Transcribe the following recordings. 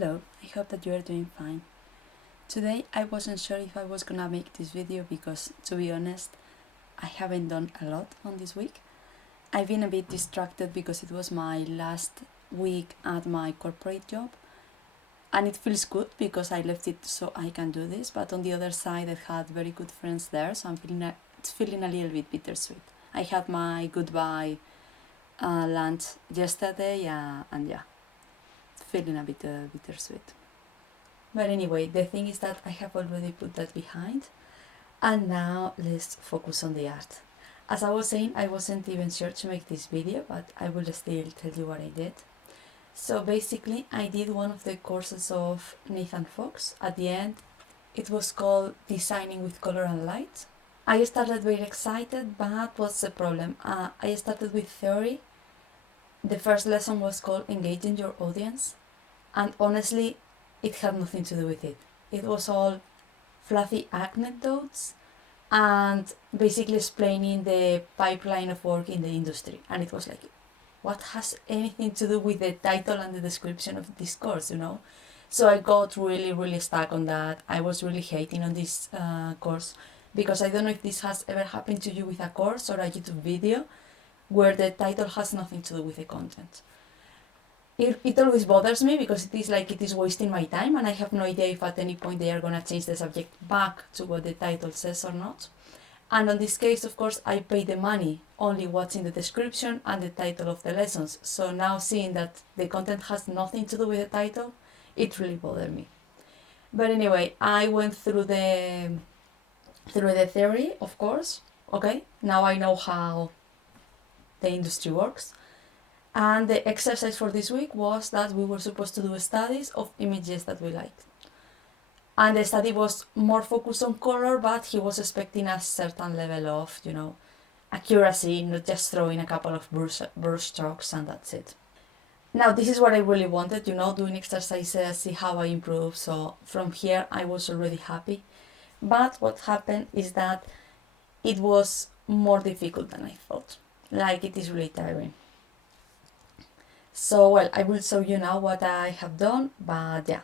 Hello, I hope that you are doing fine. Today I wasn't sure if I was gonna make this video because, to be honest, I haven't done a lot on this week. I've been a bit distracted because it was my last week at my corporate job, and it feels good because I left it so I can do this, but on the other side I had very good friends there, so it's feeling a little bit bittersweet. I had my goodbye lunch yesterday and yeah, feeling a bit bittersweet. But anyway, the thing is that I have already put that behind, and now let's focus on the art. As I was saying, I wasn't even sure to make this video, but I will still tell you what I did. So basically, I did one of the courses of Nathan Fowkes. At the end, it was called Designing with Color and Light. I started very excited, but what's the problem? I started with theory. The first lesson was called Engaging Your Audience, and honestly, it had nothing to do with it. It was all fluffy anecdotes and basically explaining the pipeline of work in the industry. And it was like, what has anything to do with the title and the description of this course, So I got really stuck on that. I was really hating on this course because I don't know if this has ever happened to you with a course or a YouTube video where the title has nothing to do with the content. It always bothers me because it is wasting my time, and I have no idea if at any point they are going to change the subject back to what the title says or not. And on this case, of course, I pay the money only watching the description and the title of the lessons. So now seeing that the content has nothing to do with the title, it really bothered me. But anyway, I went through the theory, of course. Okay, now I know how the industry works. And the exercise for this week was that we were supposed to do studies of images that we liked. And the study was more focused on color, but he was expecting a certain level of, accuracy, not just throwing a couple of brush strokes and that's it. Now, this is what I really wanted, doing exercises, see how I improve. So from here, I was already happy. But what happened is that it was more difficult than I thought. It is really tiring. So, I will show you now what I have done, but yeah.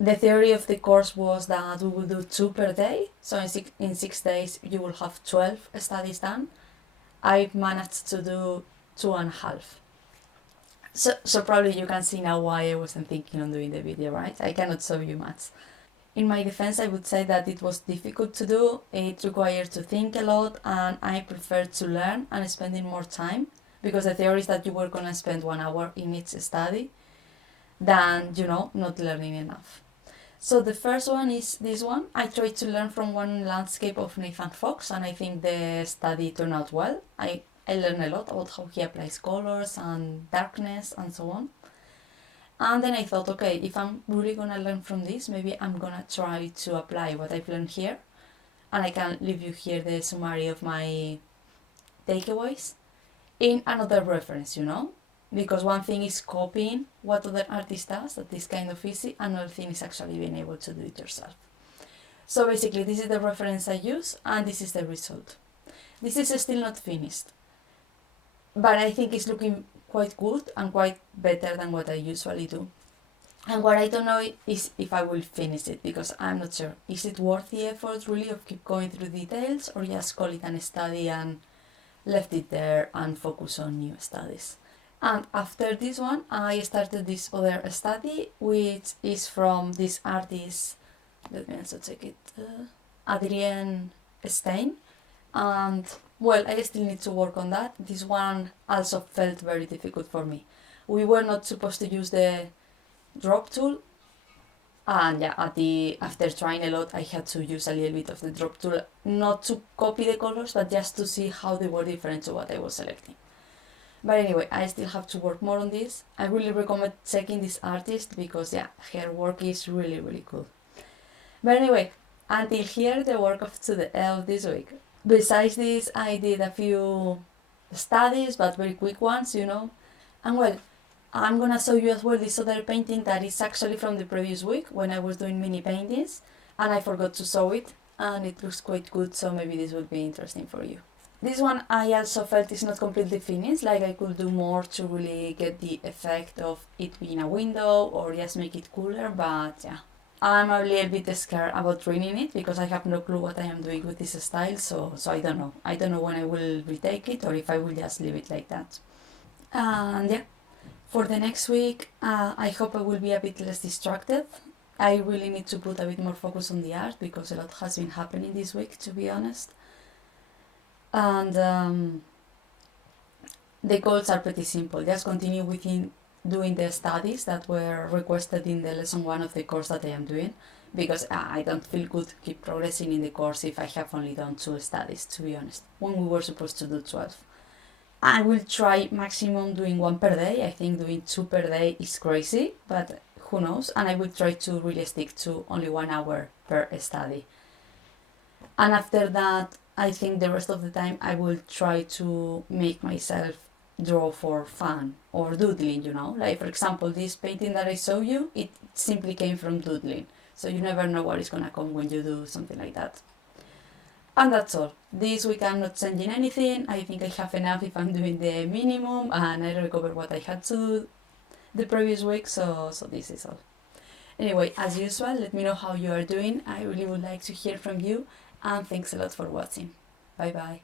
The theory of the course was that we will do 2 per day, so in 6 days you will have 12 studies done. I've managed to do 2.5. So probably you can see now why I wasn't thinking on doing the video, right? I cannot show you much. In my defense, I would say that it was difficult to do, it required to think a lot, and I preferred to learn and spending more time, because the theory is that you were going to spend 1 hour in each study than, not learning enough. So the first one is this one. I tried to learn from one landscape of Nathan Fowkes, and I think the study turned out well. I learned a lot about how he applies colors and darkness and so on. And then I thought, okay, if I'm really going to learn from this, maybe I'm going to try to apply what I've learned here. And I can leave you here the summary of my takeaways in another reference, because one thing is copying what other artist does, that is kind of easy, another thing is actually being able to do it yourself. So basically, this is the reference I use, and this is the result. This is still not finished, but I think it's looking quite good and quite better than what I usually do. And what I don't know is if I will finish it, because I'm not sure. Is it worth the effort really of keep going through details, or just call it a study and left it there and focus on new studies? And after this one, I started this other study, which is from this artist, let me also check it, Adrienne Stein. And I still need to work on that. This one also felt very difficult for me. We were not supposed to use the drop tool, and yeah, after trying a lot, I had to use a little bit of the drop tool, not to copy the colors, but just to see how they were different to what I was selecting. But anyway, I still have to work more on this. I really recommend checking this artist because her work is really cool. But anyway, until here the work of this week. Besides this, I did a few studies, but very quick ones, And I'm gonna show you as well this other painting that is actually from the previous week when I was doing mini paintings, and I forgot to show it, and it looks quite good, so maybe this will be interesting for you. This one I also felt is not completely finished, like I could do more to really get the effect of it being a window or just make it cooler, but yeah. I'm a little bit scared about ruining it because I have no clue what I am doing with this style, so I don't know. I don't know when I will retake it or if I will just leave it like that. And yeah, for the next week, I hope I will be a bit less distracted. I really need to put a bit more focus on the art because a lot has been happening this week, to be honest. And the goals are pretty simple. Just continue within doing the studies that were requested in the lesson 1 of the course that I am doing, because I don't feel good to keep progressing in the course if I have only done 2 studies, to be honest, when we were supposed to do 12. I will try maximum doing 1 per day. I think doing 2 per day is crazy, but who knows? And I will try to really stick to only 1 hour per study. And after that, I think the rest of the time I will try to make myself draw for fun or doodling, like for example this painting that I showed you, it simply came from doodling, so you never know what is gonna come when you do something like that. And that's all. This week I'm not changing anything. I think I have enough if I'm doing the minimum and I recovered what I had to do the previous week, so this is all. Anyway, as usual, let me know how you are doing. I really would like to hear from you, and thanks a lot for watching. Bye bye.